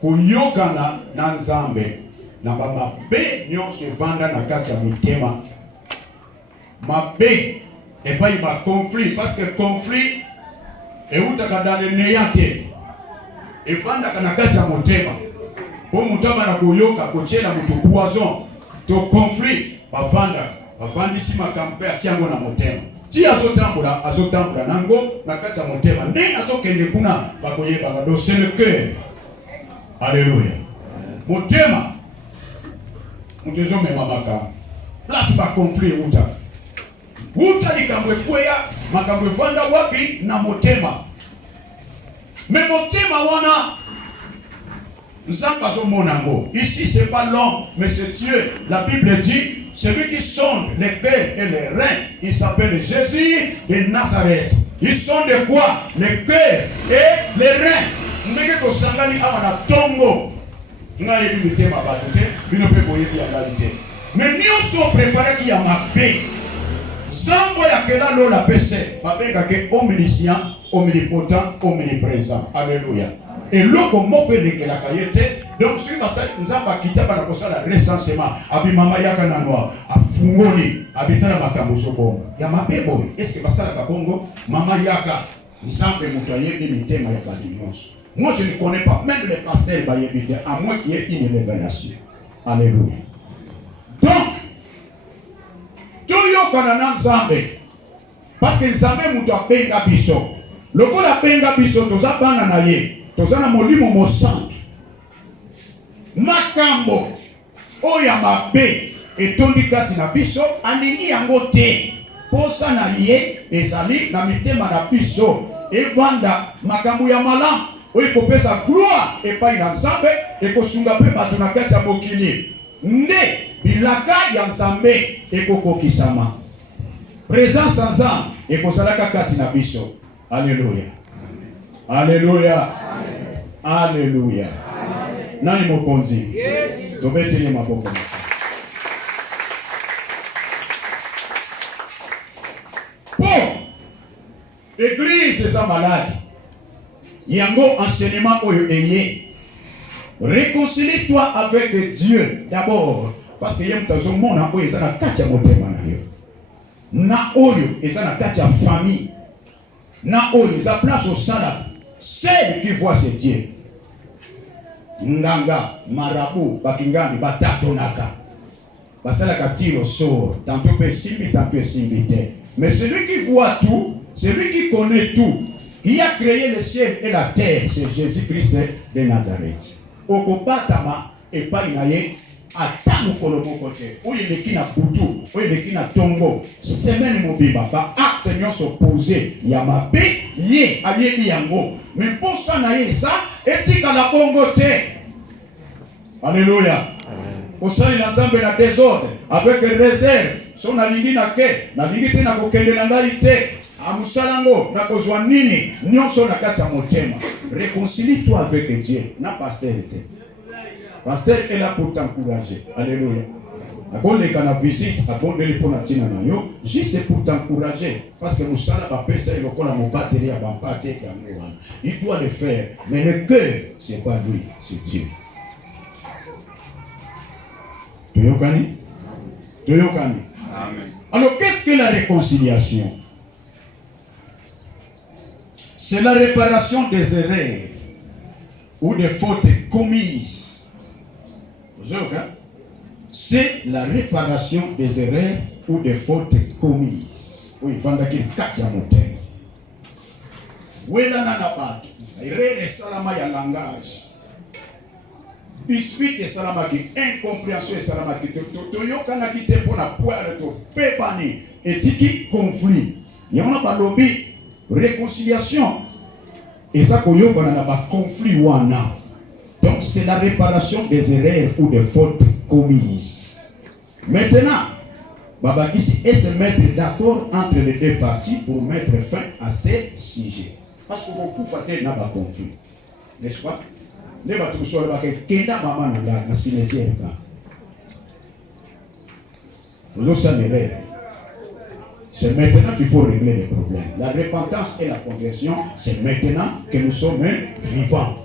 Kuyokana na Nzambe na mabe nyonso evanda na kati ya motema. Mabe epai ma conflit, parce que conflit eutaka dans le néant te. Evanda na kati ya motema. Po mutaba na kuyoka kochela mutu poison to conflit bavandisi makambo atiango na motema. Ti azotambula nango na kati ya motema. Ndenge azokende kuna bakoyeba bado c'est le cœur. Alléluia. Motema mutezo mema makambo. Place ba conflit uta likambo ekweya makambo evanda wapi na motema. Mais motema wana Nzamba zomonango. Ici c'est pas l'homme, mais c'est Dieu. La Bible dit, celui qui sonde les cœurs et les reins, il s'appelle Jésus de Nazareth. Il sonde de quoi? Les cœurs et les reins. Ndenge ko sangani amana tongo. Ngaye bibite mabatu te, bino pe boyebi ya ngalité. Mais nyonso préparé qui a mabe. Zambo ya kela lo la pese, babenga ke omniscient, omnipotent, omniprésent. Alléluia. Et loko moko elekela kayete. Donc si basali nzamba kitaba na kosala recensement, abi mama yaka na noa, afungoli, abitana makambo soko. Ya mabebo, est-ce que basala ka Congo, mama yaka, nzambe mutoye de mitema ya badimos. Moi je ne connais pas même les pasteurs bayebite à moins qu'il y ait une révélation. Alléluia. Donc toyo kana nzambe parce que nzambe muto apenga biso. Lokola penga biso toza bana na ye. Tozana molimo mosantu. Makambo oya mabe etondi kati na biso aningi yango te. Posa na ye ezali na mitema na biso evanda makambo ya malamu oyo kopesa gloire epai na Nzambe ekosunga pe bato na kati ya mokili. Nde bilaka ya Nzambe ekokokisama. Présence ya Nzambe ekozalaka kati na biso. Alléluia. Alléluia. Alléluia. Nani mokonzi? Yes. Tobetele maboko. Bon. Église sans malade. Yango enseignement oyo eye. Réconcilie-toi avec Dieu d'abord parce que yem tazo mona oyo ezana kati ya motema na yo. Na oyo ezana kati ya famille. Na oyo eza place au salade. Celle qui voit c'est Dieu. Nganga, marabout, bakingani, batatonaka. Basalaka tiro sort. Tantôt peut simbi, tantôt simbité. Mais celui qui voit tout, celui qui connaît tout, qui a créé le ciel et la terre, c'est Jésus-Christ de Nazareth. Okopatama et pas inaye. Atamu kolomoko te. Oye leki na butu, oye leki na tongo. Semaine mobimba, ba acte nyonso posé ya mabe ye ayebi yango. Mais pour ça na ye ça, etika la bongo te. Alléluia. Osali na Nzambe na désordre avec réserve. Son alingi na ke, na lingi te na kokende na ngai te. Amusalango na kozwa nini nyonso na kati ya motema. Réconcilie-toi avec Dieu, na pasteur te. Pasteur est là pour t'encourager. Alléluia. Quand les canaux visitent, juste pour t'encourager. Parce que nous sommes là, il doit le faire. Mais le cœur, ce n'est pas lui, c'est Dieu. Amen. Alors, qu'est-ce que la réconciliation? C'est la réparation des erreurs ou des fautes commises. C'est la réparation des erreurs ou des fautes commises. Oui, vandaki kati ya motema. Wela na nabato. Erreur salama ya langage. Biscuit et salama ki incompréhension et salama ki toyokana ki te pona poire to pepani etiki conflit. Yona balobi réconciliation. Et ça koyokana na ba conflit wana. Donc c'est la réparation des erreurs ou des fautes commises. Maintenant, Babakisi est se mettre d'accord entre les deux parties pour mettre fin à ces sujets. Parce que beaucoup de n'a pas conflit. N'est-ce pas? Les bateaux sont là, Kenda maman n'a pas cimetière. Nous sommes erreurs. C'est maintenant qu'il faut régler les problèmes. La repentance et la conversion, c'est maintenant que nous sommes vivants.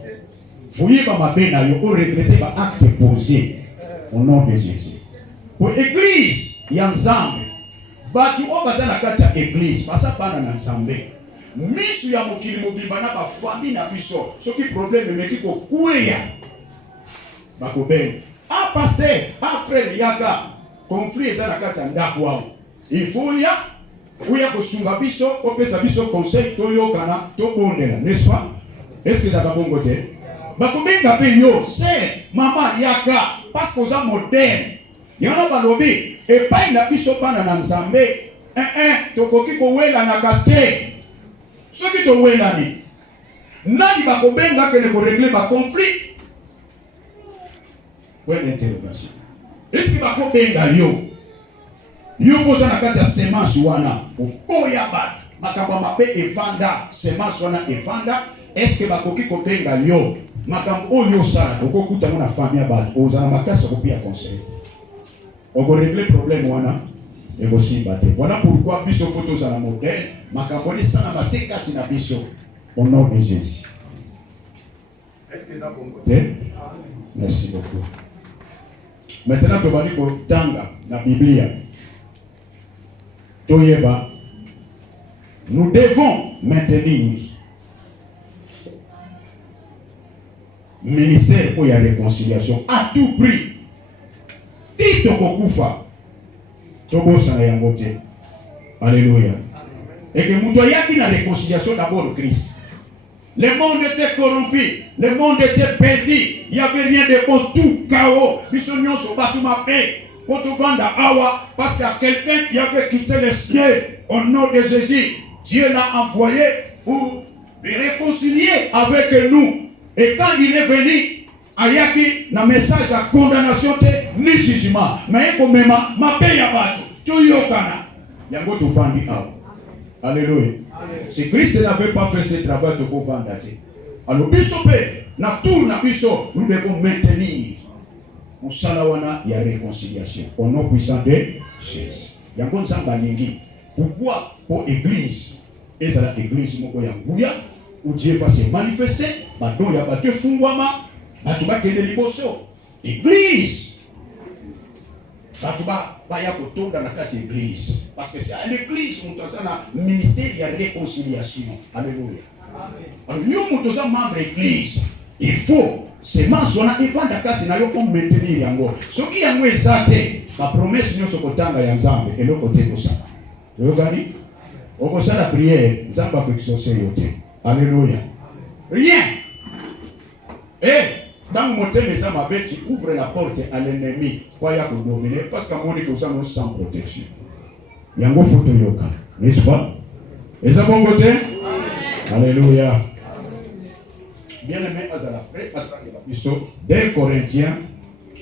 voyez pas ma peine, on regretter ma acte posé au nom de Jésus. Pour l'église, il y a un ensemble. Batu obaza na kati ya église, pasa pana na nzambe. Misu ya mokili mobimba na ba famille na biso, soki problème meki ko kuya. Bako ben. Ah pasteur, ah frère yaka, conflit eza na kati ya ndako wao. Il faut ya kuya kosunga biso, opesa biso conseil toyokana, tobondela, n'est-ce pas? Est-ce que ça va bon côté? Bako benga pe yo, c'est maman yaka, parce que ça moderne. Yana balobi, et pas na biso pana na nzambe. Tokoki ko wela na kate. Soki to wela ni. Nani bako benga kene ko régler ba conflit? Ouais, interrogation. Est-ce que bako benga yo? Yo boza na kati ya semence wana. Oya ba. Makamba mabe evanda, semence wana evanda. Est-ce que bakoki ko benga yo? Makamba oyo sala, okokuta na famille ba. Ozana makasa ko pia conseil. On va régler le problème et aussi battre. Voilà pourquoi biso photos à la modèle, makaboni sana bate kati na biso au nom de Jésus. Est-ce que ça bon côté? Merci beaucoup. Maintenant tu vas dire que tanga la Biblia. Toyeba. Nous devons maintenir ministère pour la réconciliation à tout prix. Tito kokufa tobosa na yango te. Alléluia. Et que muto yaki na réconciliation d'abord au Christ. Le monde était corrompu, le monde était perdu, il y avait rien de bon, tout chaos. Bisonnion so batuma paix pour tout vendre awa parce qu'il y a quelqu'un qui avait quitté le ciel au nom de Jésus. Dieu l'a envoyé pour le réconcilier avec nous. Et quand il est venu, ayaki na message à condamnation te ni jugement mais ko mema mabe ya batu tuyokana yango to fandi aw. Alléluia. Si Christ n'avait pas fait ce travail de kovandate alors biso pe na tour na biso nous devons maintenir musala wana ya réconciliation au nom puissant de Jésus. Yango nzamba ningi pourquoi pour église ezala église moko ya nguya où Dieu va se manifester badon ya batu fungwama batuba kende liboso église batuba baya kotonda na kati église parce que c'est à l'église on toza na ministère ya réconciliation. Alléluia. Alors nous on toza membre église il faut semence on a evanda kati na yo pour maintenir yango soki yango ezate ba promesse nyoso kotanga ya nzambe eloko te kosala yo gani okosala prière nzambe akokisose yo te. Alléluia. Rien. Dans mon thème, tu ouvres la porte à l'ennemi pour y dominer parce qu'à mon épouse, nous sans protection. Il y a un photo yoka, n'est-ce pas? Et ça bon côté? Alléluia. Bien aimé, après, dès Corinthiens,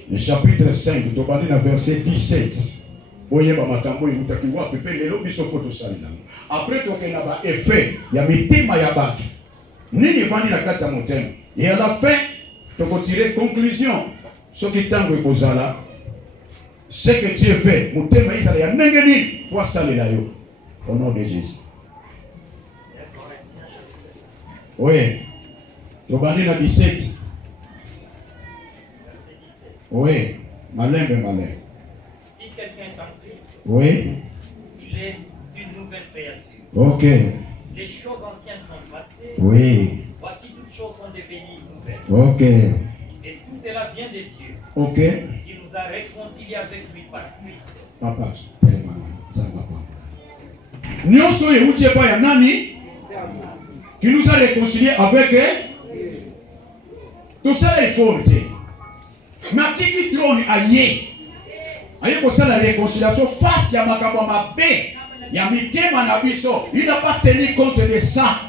le chapitre 5, tu vas lire verset 17. Après, tu as effet, il y a mes thèmes à battre. Nini vani la kata montaigne. Et à la fin, tu peux tirer conclusion. Ce qui t'envoie kozala, ce que Dieu fait, mon thème est ça, il y a n'engeni pour saler là yo. Au nom de Jésus. Oui. Tu vas lire la 17. Oui. Malin, ben malin. Si quelqu'un est en Christ, oui. Il est d'une nouvelle créature. Ok. Les choses anciennes sont passées. Oui. Voici toutes choses sont devenues nouvelles. Ok. Et tout cela vient de Dieu. Ok. Qui nous a réconciliés avec lui par Christ. Papa, tellement ça va pas. Nyonso euti epa ya nani? Qui nous a réconciliés avec tout ça est fort. Matiki trône aye. Aye pour ça la réconciliation face ya makambo mabe. Ya mitema na biso, il n'a pas tenu compte de ça.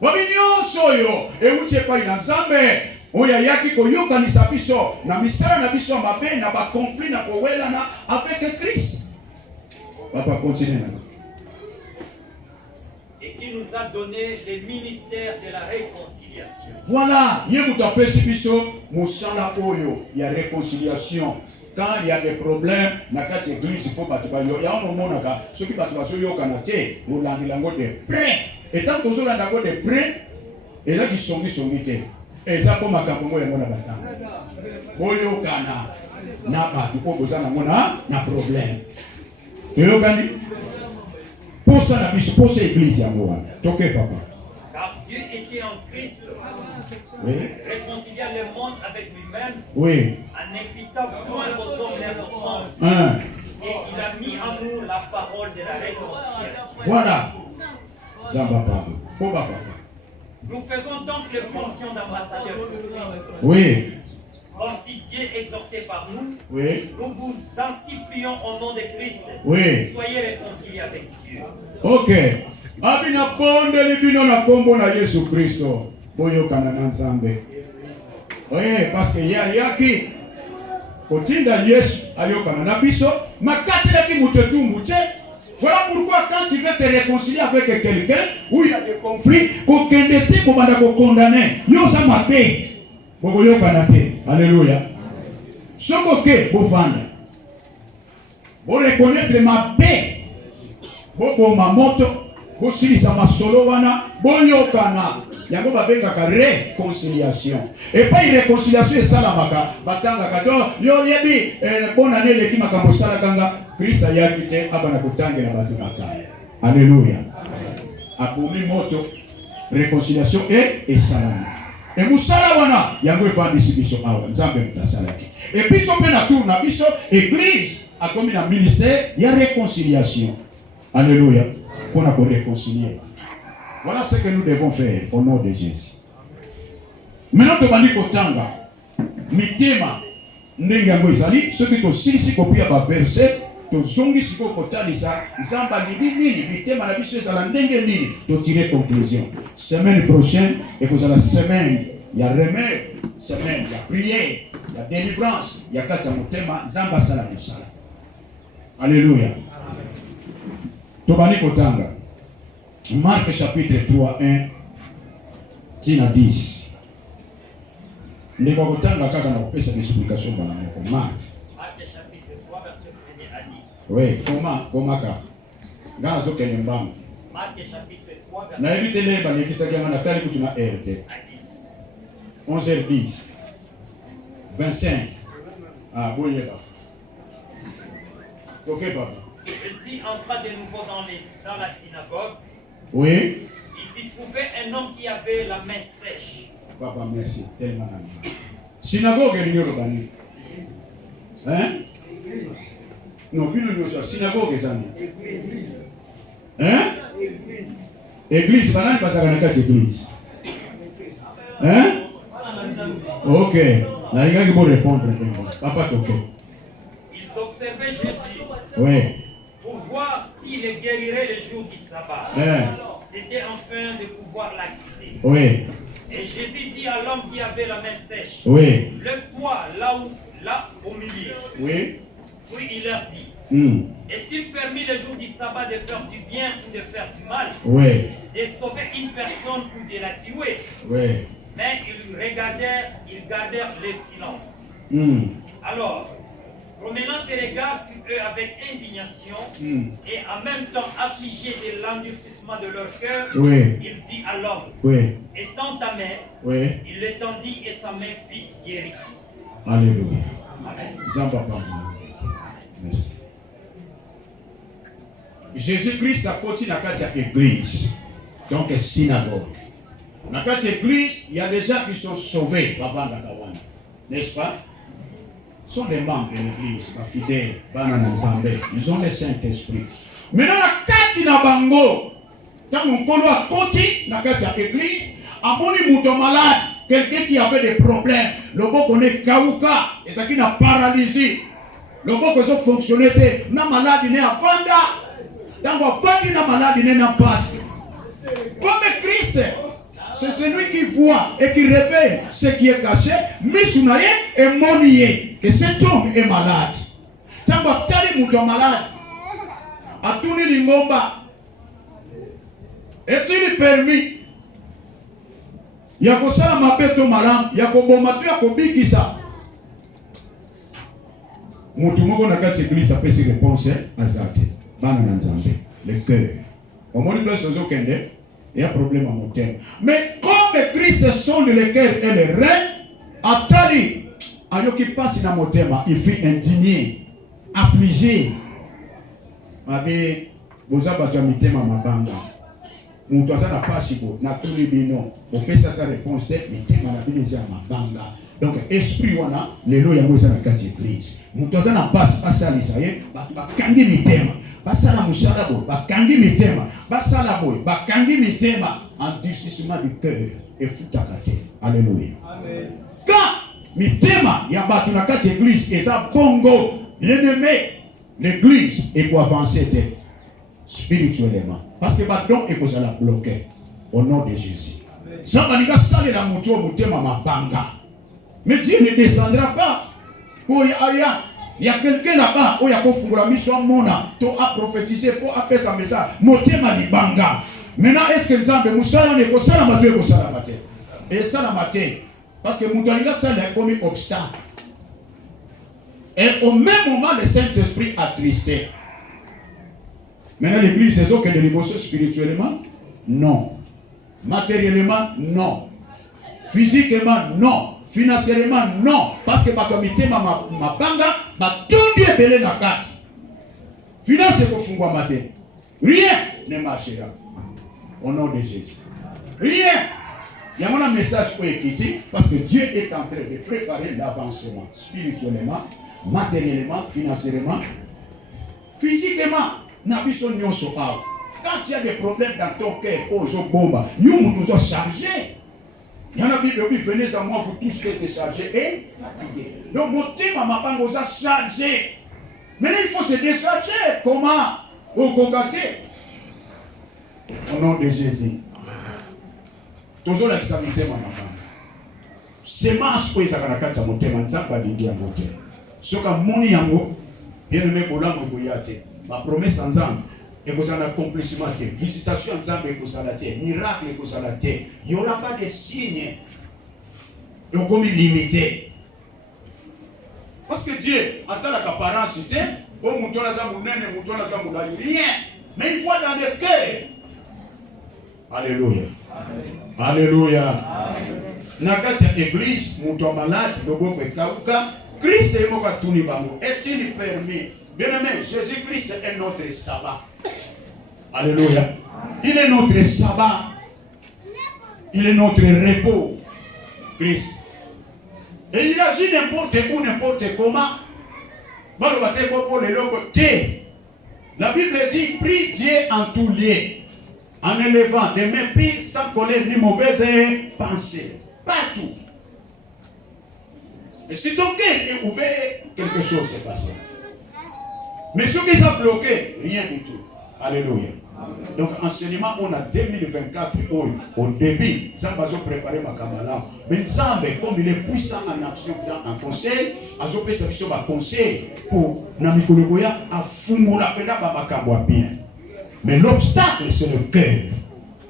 Waminyo soyo, euti epa ina nzambe. Oya yaki koyoka ni sabiso na misala na biso mabe na ba conflit na kowela na avec Christ. Papa continue na. Et qui nous a donné le ministère de la réconciliation. Voilà, yemuto apesi biso musala oyo ya réconciliation. Quand il y a des problèmes na kati église il faut battre yo ya ono monaka ceux qui battre yo kana te olandi lango de près. Et tant que vous avez de près Et là qui sont mis. Et ça pour ma capomo ya mona batanga. Boyo kana na ba tu ko bozana mona na problème. Yo kani? Pour ça na biso pour cette église ya moi. Toke papa. Car Dieu était en Christ. Oui. Réconciliant le monde avec lui-même. Oui. En imputant point aux hommes leurs offenses. Et il a mis en nous la parole de la réconciliation. Voilà. Zamba papa. Pour papa. Nous faisons donc les fonctions d'ambassadeurs de Christ. Oui. Comme si Dieu exhortait par nous, Oui. nous vous en supplions au nom de Christ. Oui. Soyez réconciliés avec Dieu. Ok. Abina bonde libino na kombo na Yesu Kristo. Boyo kanana nzambe. Oui, parce que yaki kotinda Yesu ayokana na biso, makatela ki mutetumbu tche. Voilà pourquoi quand tu veux te réconcilier avec quelqu'un où il y a des conflits, qu'on kendete ko banda ko condamner, yo za mabe. Boko yo kanate. Alléluia. Soko ke bo vanda. Bo reconnaître mabe. Bo mamoto, bo silisa masolo wana, bo yokana. Yango babengaka réconciliation. Et pas une réconciliation et salamaka. Batanga kato yo yebi bonne année leki makambo sala kanga. Christ ayaki te abana kotangela batu nakaya. Alléluia. Abomi moto réconciliation et salama. Et musala wana yango efandisi biso awa nzambe mutasalaki. Et biso pe na tour na biso église a comme un ministère il y a réconciliation. Alléluia. Pour nous réconcilier. Voilà ce que nous devons faire au nom de Jésus. Maintenant tu vas dire kotanga mitema ndenge yango ezali soki tosilisi kopia ba verset tozongi siko kotalisa nzamba nini mitema na biso ezala ndenge nini totire conclusion. Semaine prochaine ekozala semaine ya remède, semaine ya prière, ya délivrance, ya kati ya motema nzamba sala tosala. Alléluia. Tobani kotanga Marc chapitre 3, 1 tina 10. Ndeko kotanga kaka na kupesa explication bana moko. Marc chapitre 3 verset 1 à 10. Oui, comment ka. Ngana zo kende mbang. Marc chapitre 3 verset. Na evitele ba lekisa kama na tali kutuna RT. 11h10. 25. Ah, boyeba. OK papa. Jésus entra de nouveau dans la synagogue. Oui. Il s'y trouvait un homme qui avait la main sèche. Papa, merci. Tellement d'âme. Synagogue est l'Union. Hein? Non, plus nous sommes synagogue est l'Union. Hein? Église, banane passe à la carte église. Hein? Ok. La ligue qui peut répondre. Papa, ok. Ils observaient Jésus. Oui. Pour voir s'il les guérirait le jour du sabbat. C'était enfin de pouvoir l'accuser. Oui. Et Jésus dit à l'homme qui avait la main sèche, oui. Lève-toi là au milieu. Oui. Puis il leur dit, Est-il permis le jour du sabbat de faire du bien ou de faire du mal? Oui. De sauver une personne ou de la tuer? Oui. Mais ils gardèrent le silence. Alors, promenant ses regards sur eux avec indignation et en même temps affligé de l'endurcissement de leur cœur, il dit à l'homme, étends ta main, il l'étendit et sa main fut guérie. Alléluia. Amen. Merci. Jésus-Christ a continué à faire l'église, donc synagogue. Dans cette église, il y a des gens qui sont sauvés avant la Kawana, n'est-ce pas? Sont des membres de l'église, les fidèles, ils ont le Saint-Esprit. Mais dans la carte na bango, quand on connaît à côté, dans la église, à mon mouton malade, quelqu'un qui avait des problèmes, le bon connaît Kauka, et ça qui n'a paralysé, le bon que ça fonctionnait, n'a malade, il n'est à Fanda, dans la Fanda, n'a malade, il n'est pas. Comme Christ, c'est celui qui voit et qui révèle ce qui est caché, Misunaye et Moniye, que cet homme est malade. Tant que tu es malade, à tout le monde, est-il permis? Il y a que ça, ma bête au malade, il y a que bon matin, il y a que bikisa. Moutoumoko n'a qu'à l'église, ça peut se répondre à Zate, le cœur. Au moins, il y a un problème à mon terme. Mais comme que Christ sonde le cœur et les reins, atari, ayo qui passe dans mon thème, il fait indigné, affligé. Mabe, vous avez battu mitema mabanga. Mon toisa n'a pas si beau, n'a tout les bénons. On peut sa réponse d'être mitema na bileza mabanga. Donc, esprit wana, les lois yamouza na kati église. Mon toisa n'a pas ça l'Israël, ba kangi mitema. Basala musala boy, bakangi mitema, basala boy, bakangi mitema, endurcissement du cœur et futakate. Alléluia. Amen. Quand mitema ya batu na kati église et ça bongo, bien aimé, l'église est pour avancer spirituellement. Parce que badon est pour ça la bloquer au nom de Jésus. Ça va niga sale la mutuo mutema mabanga. Mais Dieu ne descendra pas. Pour aya. Il y a quelqu'un là-bas où il y a confungula mission mona to a prophétisé pour faire sa message motema libanga. Maintenant est-ce que nzambe musala ne ko sala matwe ko sala matin. Et ça la matin parce que mutalinga ça est comme obstacle. Et au même moment le Saint-Esprit attristé. Maintenant l'église est que de négocier spirituellement? Non. Matériellement? Non. Physiquement? Non. Financièrement, non. Parce que ma banga, ma tombé belé na kati. Finance pour fungwa matin. Rien ne marchera. Au nom de Jésus. Rien. Il y a un message pour écrire parce que Dieu est en train de préparer l'avancement spirituellement, matériellement, financièrement, physiquement. Quand il y a des problèmes dans ton cœur, nous sommes chargés. Il y en a qui venez à moi, vous tous êtes chargés et fatigués. Donc mon thème, ma femme vous a chargé. Maintenant il faut se décharger. Comment? Au cocaté. Au nom de Jésus. Toujours l'examination, ma femme. C'est marche pour les akanakata mon thème, en ça, pas d'idée à voter. Ce qu'a moni yango, bien aimé pour l'âme au goyate. Ma promesse en zam. Et vous en accomplissement, visitation ensemble et vous en miracle et vous en il n'y aura pas de signes. Donc comme limité. Parce que Dieu, en tant qu'apparence, oh mon tour rien. Mais une fois dans le cœur. Alléluia. Alléluia. Nakatia église, mon tour malade, le beau kauka, Christ est mon katuni bango. Est-il permis? Bien aimé, Jésus-Christ est notre sabbat. Alléluia. Il est notre sabbat. Il est notre repos. Christ. Et il agit n'importe où, n'importe comment. La Bible dit, prie Dieu en tout lieu. En élevant des mains pires, sans colère ni mauvaise pensée. Partout. Et si ton cœur est ouvert, quelque chose s'est passé. Mais ce qui s'est bloqué, rien du tout. Alléluia. Donc, enseignement, on a 2024 au début. Ça va se préparer ma Kabbalah. Mais comme il est puissant en action, en conseil, à se faire ça va conseil pour Namikologoya à Fumula Pena Bamakabwa bien. Mais l'obstacle, c'est le cœur.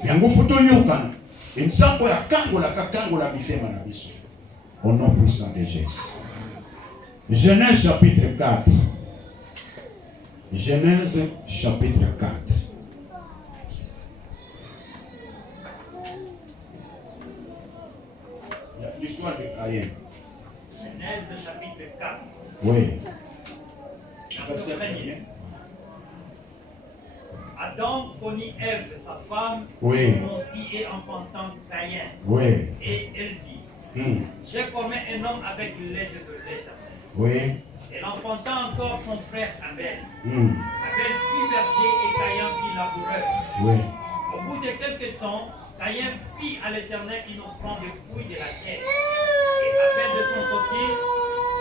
Yango photo yokana. Et ça pour la kangola kakangola bitema na biso. Au nom puissant de Jésus. Genèse chapitre 4. Genèse chapitre 4. L'histoire de Caïn. Genèse chapitre 4. Oui. Verset 1er. Adam connut Ève, sa femme, oui, aussi et enfantant Caïn. Oui. Et elle dit, j'ai formé un homme avec l'aide de l'Éternel. Oui. Elle enfanta encore son frère Abel. Abel fit berger et Caïn fit laboureur. Oui. Au bout de quelque temps, Caïn fit à l'Éternel une offrande de fruits de la terre. Et Abel de son côté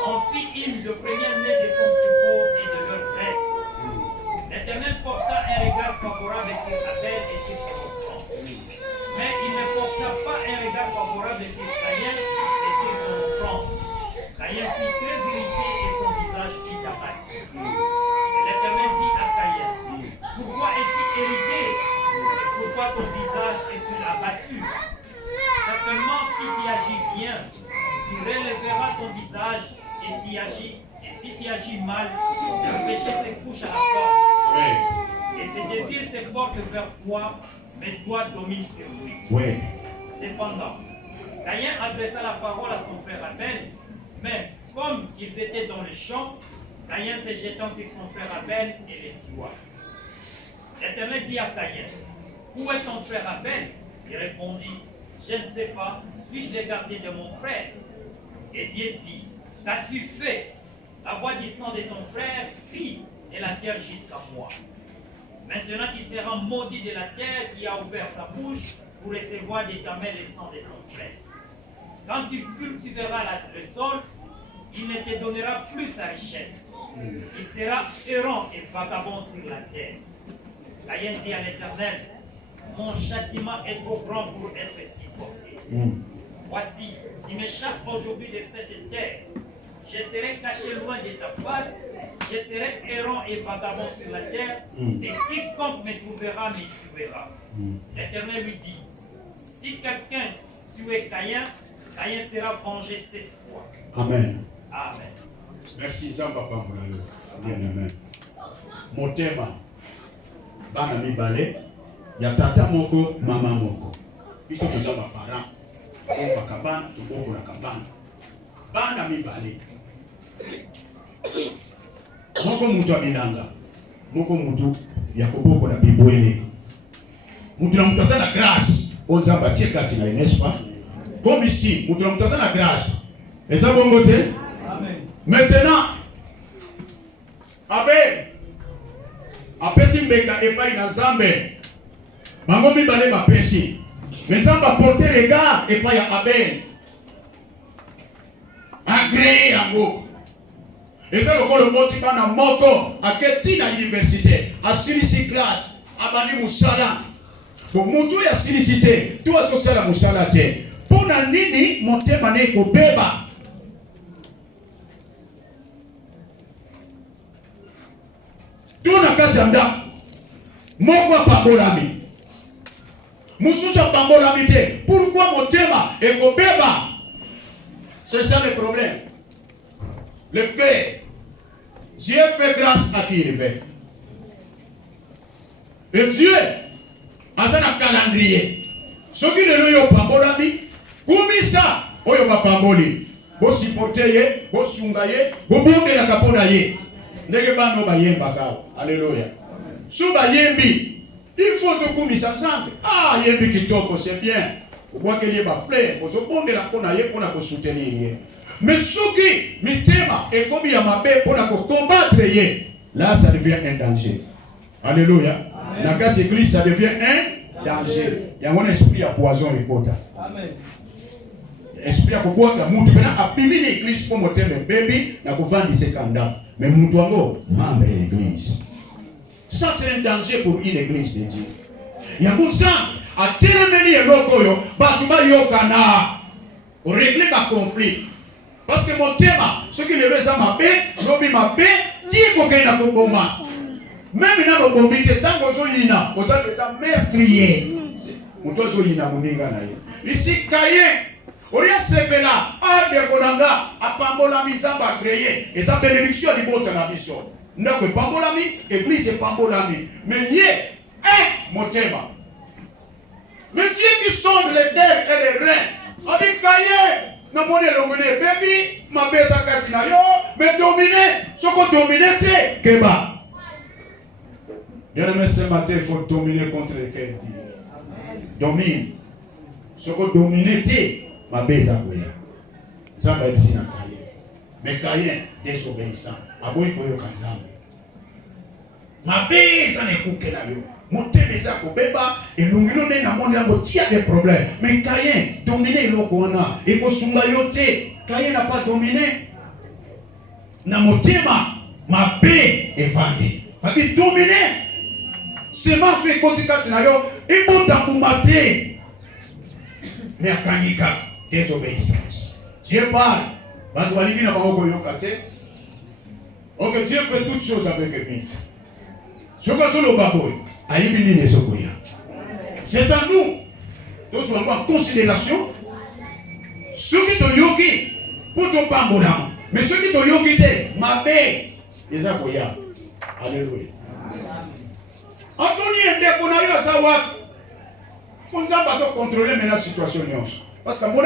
en fit une de premier-né de son troupeau et de leur graisse. L'Éternel porta un regard favorable sur Abel et sur son offrande. Mais il ne porta pas un regard favorable sur Caïn et sur son offrande. Caïn fut très irrité et son visage fut abattu. Et l'Éternel dit à Caïn, pourquoi es-tu irrité? Et pourquoi ton visage est-il abattu? Certainement, si tu agis bien, tu relèveras ton visage et tu agis. Et si tu agis mal, le péché se couche à la porte. Oui. Et ses désirs se portent vers toi, mais toi domines sur lui. Oui. Cependant, Caïn adressa la parole à son frère Abel, mais comme ils étaient dans le champ, Caïn se jetant sur son frère Abel et les tua. L'Éternel dit à Caïn, où est ton frère Abel? Il répondit, je ne sais pas, suis-je le gardien de mon frère? Et Dieu dit, qu'as-tu fait? La voix du sang de ton frère crie de la terre jusqu'à moi. Maintenant tu seras maudit de la terre qui a ouvert sa bouche pour recevoir de ta main le sang de ton frère. Quand tu cultiveras le sol, il ne te donnera plus sa richesse. Tu seras errant et vagabond sur la terre. Caïn dit à l'Éternel, mon châtiment est trop grand pour être supporté. Voici, tu me chasses aujourd'hui de cette terre. Je serai caché loin de ta face, je serai errant et vagabond sur la terre, et quiconque me trouvera me tuera. L'Éternel lui dit, si quelqu'un tuait Caïn, Caïn sera vengé 7 fois. Amen. Amen. Merci, Zamba Pambolalo. Amen, amen. Motema, bana mibale, ya tata moko, mama moko. Iso kuza ba parent. Ko bakabana, tuboko na kabana. Bana mibale. Moko mutu abilanga. Moko mutu ya koboko na bibwele. Mutu na mutaza na grâce. Oza batie kati na n'est-ce pas? Comme ici, mutu na mutaza na grâce. Eza bongo te? Amen. Maintenant, Abel apesi mbeka epai na Nzambe. Bango mibale bapesi. Mais Nzambe apporter regard epai ya Abel. Agréé yango. Eza lokolo moti bana moko aketi na université, asilisi classe, abandi musala. Pour mutu ya silicité, tu azosala musala te. Pona nini motema ne kobeba? Tuna kajanda moko apambolami mususu apambolami te. Pourquoi motema ekobeba? C'est ça le problème. Le cœur. Dieu fait grâce à qui il veut. Et Dieu a un calendrier. Ce qui ne l'ont pas pambolami, comme ça, oyo ba pamboli. Bo supporter ye, bo sunga ye, bo bonde la kapona ye. Ndege bano ba yemba kao. Alléluia. Sous ba yembi, il faut te commis ensemble. Ah, yembi kitoko, c'est bien. Vous voyez qu'il y a des fleurs, vous avez la pour la soutenir. Mais ce qui mitema et comme il y a ma paix pour la combattre, là ça devient un danger. Alléluia. Dans cette église, ça devient un danger. Il y a un esprit à poison et quota. Amen. Esprit à quota, nous devons appuyer l'église pour monter mes bébés, dans le vent de ces candidats. Mais nous devons membre de l'église. Ça c'est un danger pour une église de Dieu. Il y a beaucoup de gens. A terminer eloko yo batuba yokana régler ma conflit parce que mon thème ce qui le reza mabe lobi mabe ti ko kena ko boma même na lo bombi te tango zo yina oza déjà meurtrier muto zo yina muninga na ye ici Caïn oria sebela ade konanga apambola minzamba créer et sa bénédiction di bota na biso ndako pambola mi église pambola mi mais yé mon thème. Mais Dieu qui sonde les terres et les reins, a dit Caïn, non mon élongé, baby, ma besa katina yo, mais dominer, ce qu'on domine te, keba. Bien aimé ce matin, il faut dominer contre les terres. Domine. Ce qu'on domine te, ma besa goya. Ça va être ici dans Caïn. Mais Caïn, désobéissant, a beau y koyo kanzambe. Ma besa ne kuke na yo. Montez kobeba et l'ungilo ne na monde yango tia des problèmes. Mais Caïn dominé loko wana et ko sunga yote. Caïn n'a pas dominé. Na motema ma paix est vendue. Fabi dominé. C'est ma fait kotika tinayo et bota kumate. Mais akangika désobéissance. Dieu parle. Batu waliki na bango yokate. OK, Dieu fait toutes choses avec mythe. Ce que sont le baboy. C'est à nous de se prendre en considération ceux qui te yoki pour ton pambolam. Mais ceux qui te yoki te, ma paix, les aboya. Alléluia. Anthony Ndekona yo sawa. On ne va pas contrôler la situation. Parce que moi,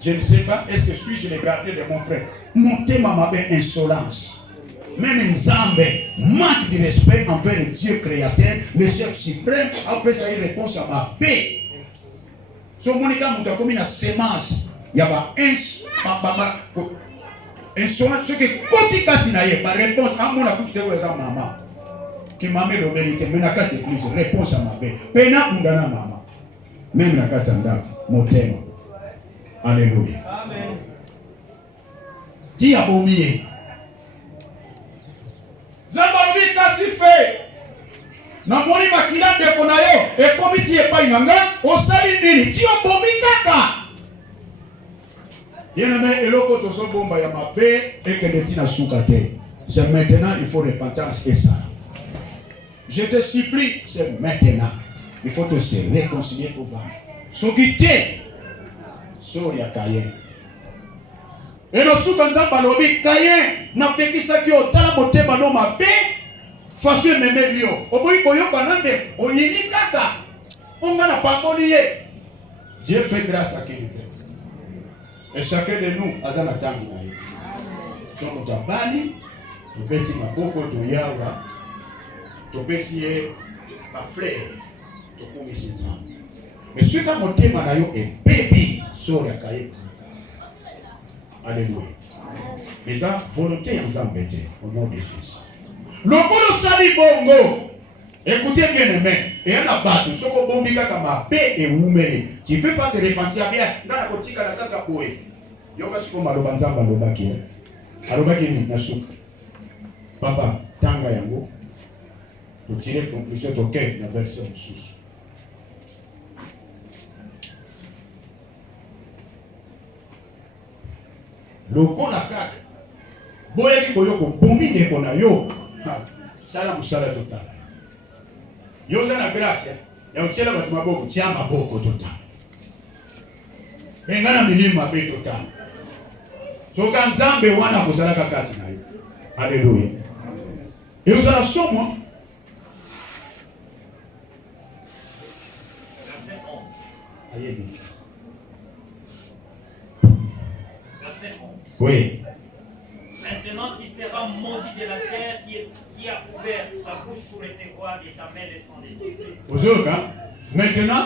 je ne sais pas, est-ce que suis-je le gardien de mon frère? Mon thème m'a insolence. Même Nzambe manque de respect envers le Dieu créateur, le chef suprême. Après ça, il répond à ma paix. So monika muta comme une sémence. Il y a insolence. Ce que quand il y a réponse à mon account de maman. Qui m'a mis le vérité, mais n'a qu'à te dire, réponse à ma paix. Pena mundana maman. Même n'a qu'à t'endar, mon thème. Alléluia. Amen. Dis à Bomier. Zambalobi kati fait. Na moni makina de konayo e komiti e pa inanga osali nini ti obomi kaka. Yena me eloko to so bomba ya mabe e que tina suka te. C'est maintenant il faut repentance et ça. Je te supplie, c'est maintenant. Il faut te se réconcilier pour voir. Sokite sori ya Caïn. Et le suka nzamba lobi Caïn na pekisa ki otala motema no mabe. Façon même bio. Oboyi koyoka nande oyini kaka. On n'a pas connu. Dieu fait grâce à qui il fait. Et chacun de nous a un temps. Sommes tabali, nous petit ma boko to yawa. To besier ma fleur. To komi sinza. Mais ce que mon thème na yo est baby sur la cahier. Alléluia. Mais ça volonté en zambete au nom de Jésus. Lokolo sali bongo. Écoutez bien aimé. Et y a battu. Soko bombika kama paix et oumele. Tu veux pas te repentir bien. Dans la kotika la kaka boé. Yoka siko maloba nzamba lobaki. Alobaki ni nasuka. Papa, tanga yango. Tu tires conclusion to ke na verset mususu. Lokola kaka. Boye ki koyoko bombi ndeko na yo. Sala musala total. Yoza na grâce ya uchela batu maboko tia maboko total. Bengana milima be total. Soka Nzambe wana kozala kakati na yo. Alléluia. Et vous allez sur moi. Verset 11. Alléluia. Verset 11. Oui. Maintenant, tu seras maudit de la terre qui a ouvert sa bouche pour recevoir de ta main le sang de Dieu. Ozoka. Maintenant,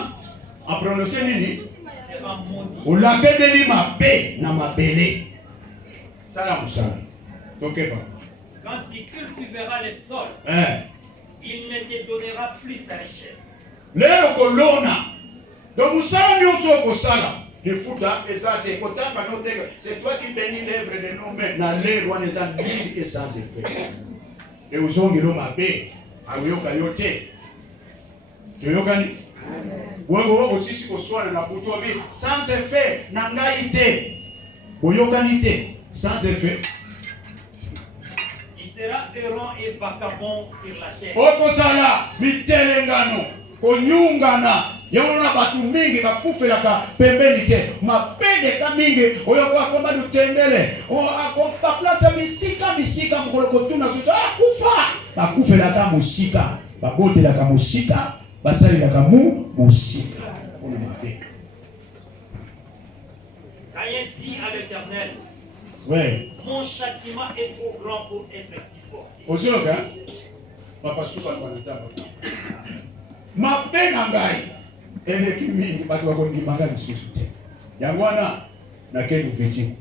en prononcer nini? Tu seras maudit. Olakebeli mabe na mabele. Sala musala. Toke ba. Quand tu cultiveras le sol, il ne te donnera plus sa richesse. Lero kolona. Donc musala nyonso kosala. Le futa ezate kotanga no tega. C'est toi qui bénis l'œuvre de nos mains. Na lero wana za nini et sans effet. Et uzongelo mabe. Ayoka yote. Yoyokani. Wewe osisi koswana na butobi sans effet na ngai te. Boyokani te sans effet. Tu seras errant et vagabond sur la terre. Okosala mitelengano konyungana yaona batu mingi bakufelaka pembeni te mapende ka mingi oyo kwa komba lutendele o akompa place misika mukolo kotuna suta akufa bakufelaka musika babotelaka musika basalelaka musika ona mabe. Caïn dit à l'Éternel, Ouais. mon châtiment est trop grand pour être supporté. Ozoga papa suka kwa nzamba mabe na ngai eleki mingi batu bakondimanga lisusu te yango wana nakeni veti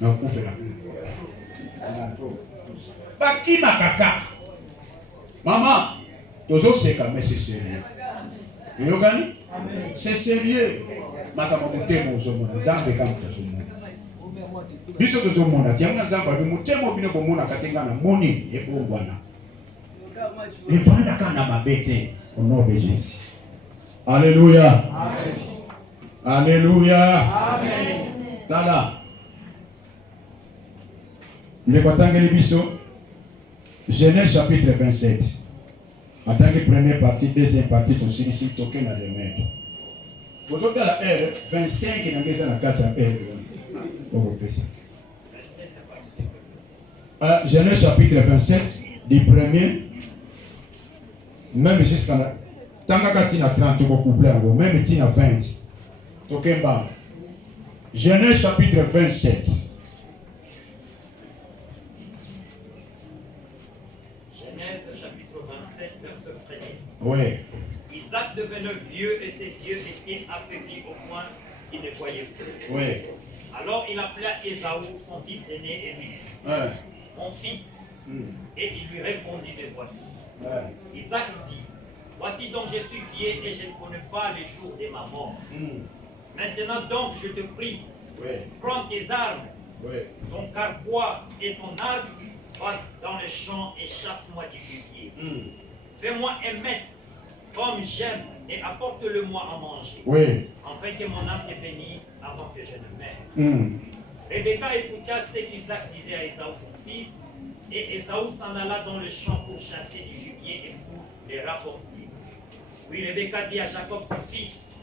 nakufela bakima kaka mama tozoseka mais c'est sérieux eyokani c'est sérieux makambo motema ozomona nzambe kama tozomona biso tozomona tianga nzambe abi motema obino komona katenga na moni ebongwana evanda kana mabete au nom de Jésus. Alléluia. Amen. Alléluia. Amen. Tala. Ndekotangeli biso Genèse chapitre 27. Atangi première partie, deuxième partie, to sinisi toke na remède. Vous avez la R 25 qui n'engage la 4 R. Faut faire ça. Genèse chapitre 27 du premier Même jusqu'à la... Tangaka tina 30 couplet, même tina 20. Tokemba. Genèse chapitre 27. Genèse chapitre 27, verset 1er. Oui. Isaac devenait vieux et ses yeux étaient affaiblis au point qu'il ne voyait plus. Oui. Alors il appela Ésaü, son fils aîné, et lui dit, mon fils. Et il lui répondit, me voici. Isaac dit, voici donc je suis vieux et je ne connais pas les jours de ma mort. Maintenant donc je te prie, prends tes armes, ton carquois et ton arc, va dans le champ et chasse-moi du gibier. Fais-moi un mètre comme j'aime et apporte-le-moi à manger, afin que mon âme te bénisse avant que je ne meure. Rebecca écouta ce qu'Isaac disait à Ésaü son fils, et Ésaü s'en alla dans le champ pour chasser du gibier et pour les rapporter. Puis Rebecca dit à Jacob son fils,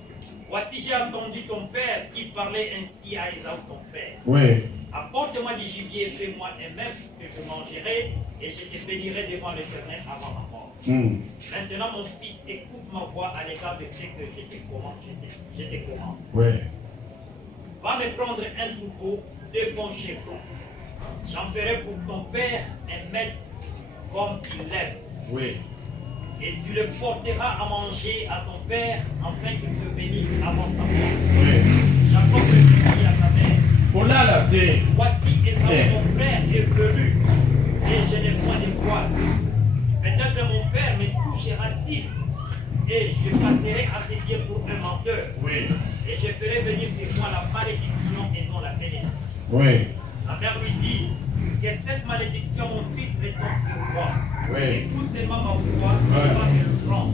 voici j'ai entendu ton père qui parlait ainsi à Ésaü ton père. Apporte-moi du gibier et fais-moi un mètre que je mangerai et je te bénirai devant l'Éternel avant ma mort. Maintenant mon fils, écoute ma voix à l'égard de ce que je te commande. Va me prendre un troupeau, 2 bons chevrons. J'en ferai pour ton père un mètre comme il l'aime. Et tu le porteras à manger à ton père afin qu'il te bénisse avant sa mort. Jacob répondit à sa mère, voici Ésaü mon frère est venu et je n'ai point de voile. Peut-être mon père me touchera-t-il et je passerai à ses yeux pour un menteur. Et je ferai venir sur moi la malédiction et non la bénédiction. Sa mère lui dit, que cette malédiction, mon fils, retombe sur toi. Écoute seulement ma voix, et va le prendre.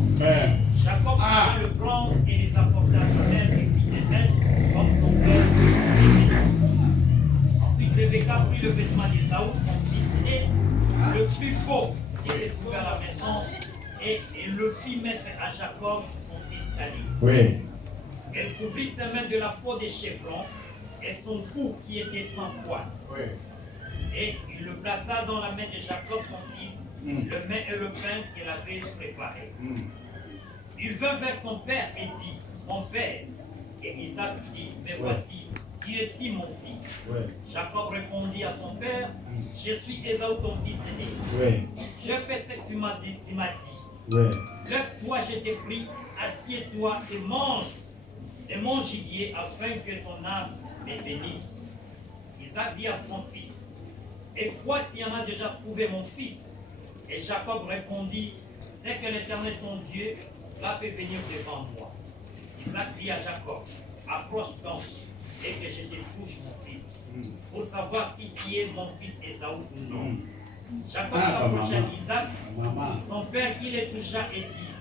Jacob va le prendre et les apporta à sa mère et fit des maîtres comme son père. Ensuite, Rebecca prit le vêtement d'Ésaü, son fils aîné, le plus beau qui se trouvait à la maison, et le fit mettre à Jacob, son fils cadet. Elle couvrit ses mains de la peau des chevrons et son cou qui était sans poil. Et il le plaça dans la main de Jacob, son fils, le mets et le pain qu'elle avait préparé. Il vint vers son père et dit, mon père. Et Isaac dit, mais voici, qui est-il mon fils? Jacob répondit à son père, je suis Ésaü ton fils aîné. Je fais ce que tu m'as dit. Lève-toi, je t'ai pris, assieds-toi et mange mon gibier afin que ton âme me bénisse. Isaac dit à son fils, et quoi tu en as déjà trouvé mon fils? Et Jacob répondit, c'est que l'Éternel ton Dieu l'a fait venir devant moi. Isaac dit à Jacob, approche donc et que je te touche mon fils, pour savoir si tu es mon fils Ésaü ou non. Jacob s'approcha d'Isaac, son père qui le toucha et dit,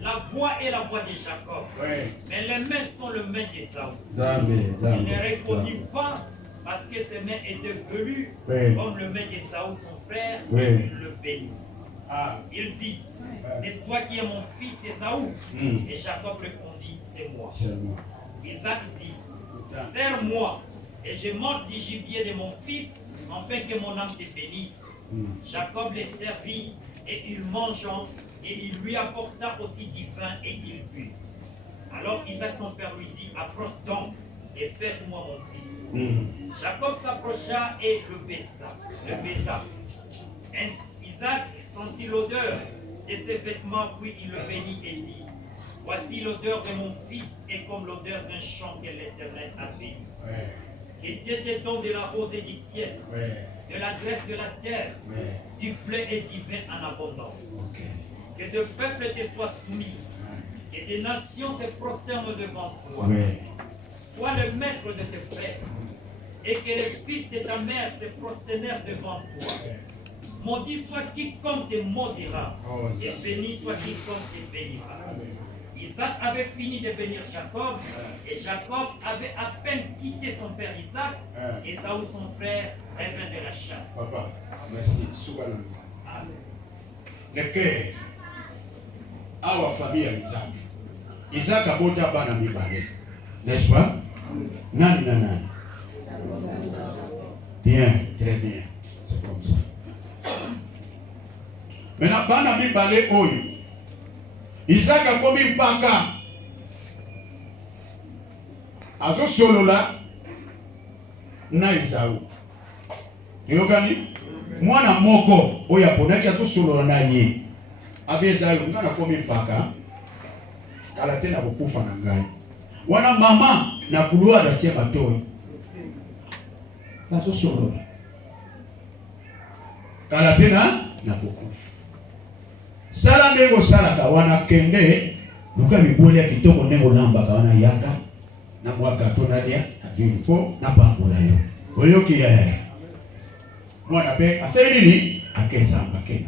la voix est la voix de Jacob, mais les mains sont les mains d'Ésaü. Il ne reconnut pas parce que ses mains étaient velues comme le main d'Ésaü, son frère, et il le bénit. Il dit, c'est toi qui es mon fils Ésaü. Et Jacob répondit, c'est moi. Isaac dit, serre-moi et je mange du gibier de mon fils, afin que mon âme te bénisse. Jacob les servit et il mangeant, et il lui apporta aussi du vin et il but. Alors Isaac son père lui dit, approche donc et pèse-moi mon fils. Jacob s'approcha et le baisa. Isaac sentit l'odeur de ses vêtements, puis il le bénit et dit, voici l'odeur de mon fils est comme l'odeur d'un champ que l'Éternel a béni. Et Dieu te donne de la rosée du ciel, de la graisse de la terre, du blé et du vin en abondance. Que de peuples te soient soumis, et des nations se prosternent devant toi. Sois le maître de tes frères, et que les fils de ta mère se prosternèrent devant toi. Maudit soit quiconque te maudira, et béni soit quiconque te bénira. Isaac avait fini de bénir Jacob, et Jacob avait à peine quitté son père Isaac, et Ésaü son frère revint de la chasse. Papa, merci. Amen. Le cœur, our famille à Isaac. Isaac a beau tabac dans mes balais. N'est-ce pas? Non. Bien, très bien. C'est comme ça. Maintenant, bana mi balé oyo. Isaac akomi mpaka azo solola na Esau. Yogani mwana moko oya ponaki azo solola na ye. Abi Esau ngana komi mpaka kala tena kukufa na ngai. Wana mama na kulua da tia matoi. Azo solola. Kala tena na kukufa. Sala ndego sala ka wana kende luka mibole ya kitoko nengo namba ka wana yaka na mwaka tonadia ajuko na pambola yo oyoki ya mwana pe aseli nini akeza mbakena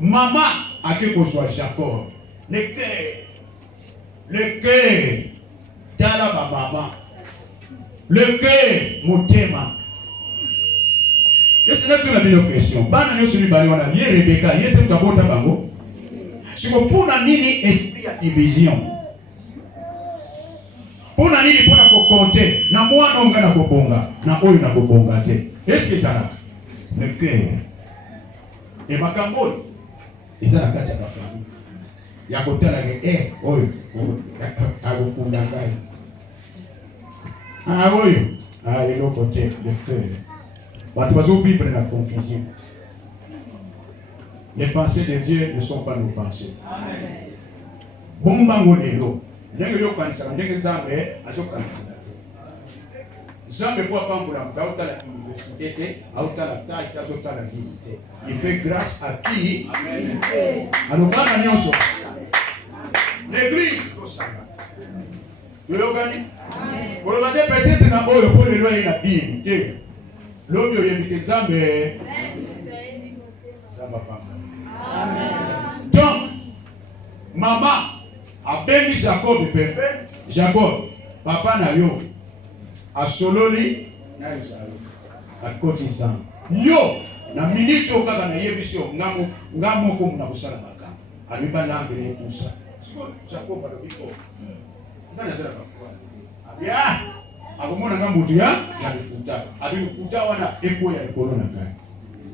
mama akekozwa Jacob le cœur tala ba mama le cœur motema. Laisse-moi te poser une question. Bana nyo suri bali wana ye Rebecca ye te mtabota bango. Siko puna nini esprit ya division? Puna nini puna kokonte na mwana onga na kobonga na oyo na kobonga te. Est-ce que ça là? Le cœur. Et makambo eza na kati ya famille. Ya kotala ke oyo akokunda ngai. Oyo le côté le cœur. Tu vas vivre dans la confusion. Les pensées de Dieu ne sont pas nos pensées. Bomba ngolelo. Ndenge yo kanisa, ndenge nzambe azo kanisa. Nzambe kwa pambola mtauta la université, auta la taille, auta la dignité. Il fait grâce à qui? Amen. Alors bana nyonso. L'église to sanga. Yo gani? Amen. Pour le peut-être na oyo pour le loyer na dignité. L'homme est Nzambe. Amen. Donc, maman a béni Jacob pepe. Jacob, papa na yo a sololi na Esau. A kotisa. Yo na minute okaka na yebisio ngamo ko muna kusala baka. Aliba lambele tusa. Siko Jacob alobiko. Ndana sala bakwa. Abia akomona ngamutu ya alikuta. Alikuta wana eko ya korona ngai.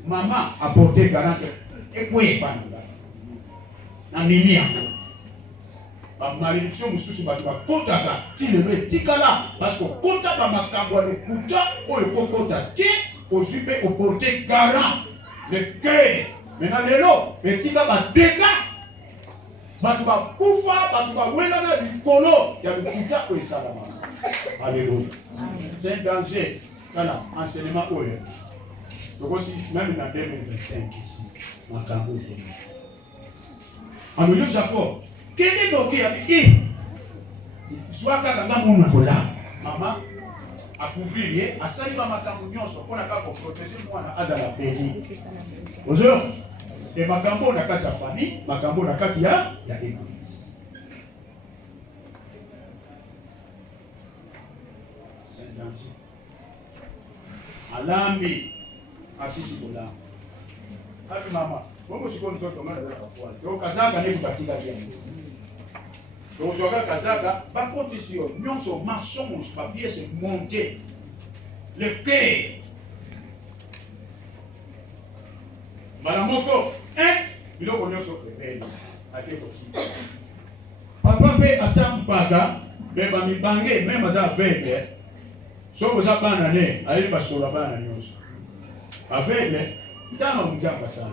Mama apporter garante eko epana ngai. Na nini yango? Ba malédiction mususu batu bakotaka ki lelo etikala parce que kota ba makambo alikuta oyo kokota te ojupe oporter garant le cœur. Maintenant lelo etika ba deka batu bakufa batu bawela na likolo ya likuta ko esalama. Alléluia. C'est un danger. Voilà, enseignement oyo. Donc aussi, même dans 2025 ici, on a un aujourd'hui. Alors, Jacob, quel est le qui soit quand on a kola, maman, a couvrir, a salué ma campagne, on a qu'à protéger moi, à la béni. Aujourd'hui, et ma campagne, on a qu'à famille, ma campagne, on a qu'à l'église. Alambi asisi bola. Hadi mama, bongo siko mtoto mwana ndio kwa. Ndio kazaka ni kubatika pia. Ndio usoga kazaka, ba condition, nyonso mensonge, papier se monter. Le cœur. Balamoko, biloko nyonso pembeni. Akeko ti. Papa pe atampaga, beba mibange même za aveugle. So vous avez un année, allez pas sur la banane. Avec dans mon jamba ça.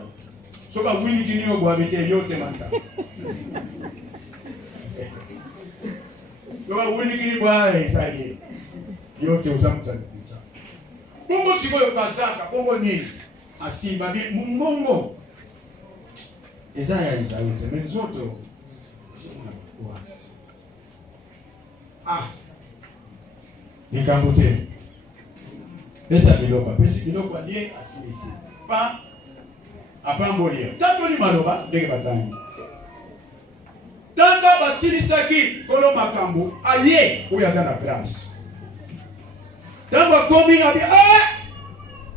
So ba wini kini yo habiter yo te mansa. Yo ba wini kini bwa ça y est. Yo te usamta. Mungu siko yo kazaka, kongo nini? Asiba bi mungongo. Ezaya izaute, menzoto. Ah. Nikambote. Pesa biloko, pesa biloko aliye asilisi. Pa apambolia. Tanto ni maloba ndenge batangi. Tanga basilisaki kolo makambo aye uyaza na grâce. Tango komi na bi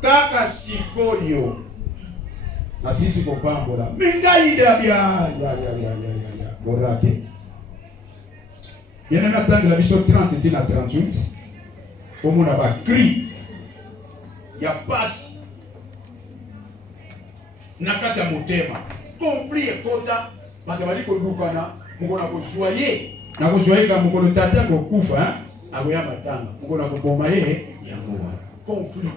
kaka sikoyo. Na sisi kopambola. Mingai nde abia ya. Borate. Yana natanga la biso 30 na 38. Comme on a cri, il y a passe. Nakata motema, conflit et kota, matabali ko dukana, mukona kujoyer na kujoyer kama mukona tata ko kufa hein akoya matanga mukona kuboma yeye yango conflit.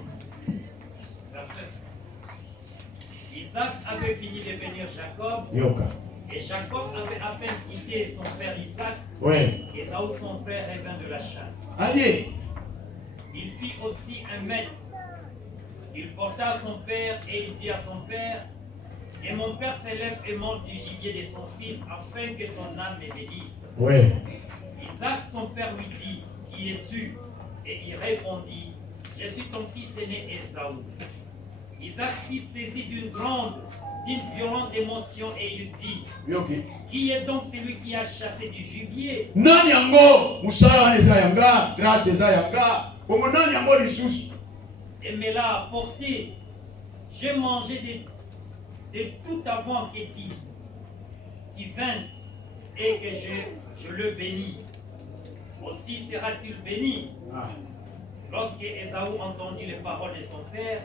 Isaac avait fini de bénir Jacob. Yoka. Et Jacob avait à peine quitté son frère Isaac. Ouais. Ésaü, son frère, revint de la chasse. Allez. Il fit aussi un mètre. Il porta à son père et il dit à son père, et mon père s'élève et mange du gibier de son fils afin que ton âme me bénisse. Ouais. Isaac, son père, lui dit, qui es-tu? Et il répondit, je suis ton fils aîné Ésaü. Isaac fut saisi d'une violente émotion et il dit, Yoki. Qui est donc celui qui a chassé du gibier? Nani yango musaya eza yanga, grâce eza yanga. Comme nani yango lisusu. Et me l'a apporté. J'ai mangé de tout avant que tu vinsses et que je le bénis. Aussi sera-t-il béni. Ah. Lorsque Ésaü entendit les paroles de son père,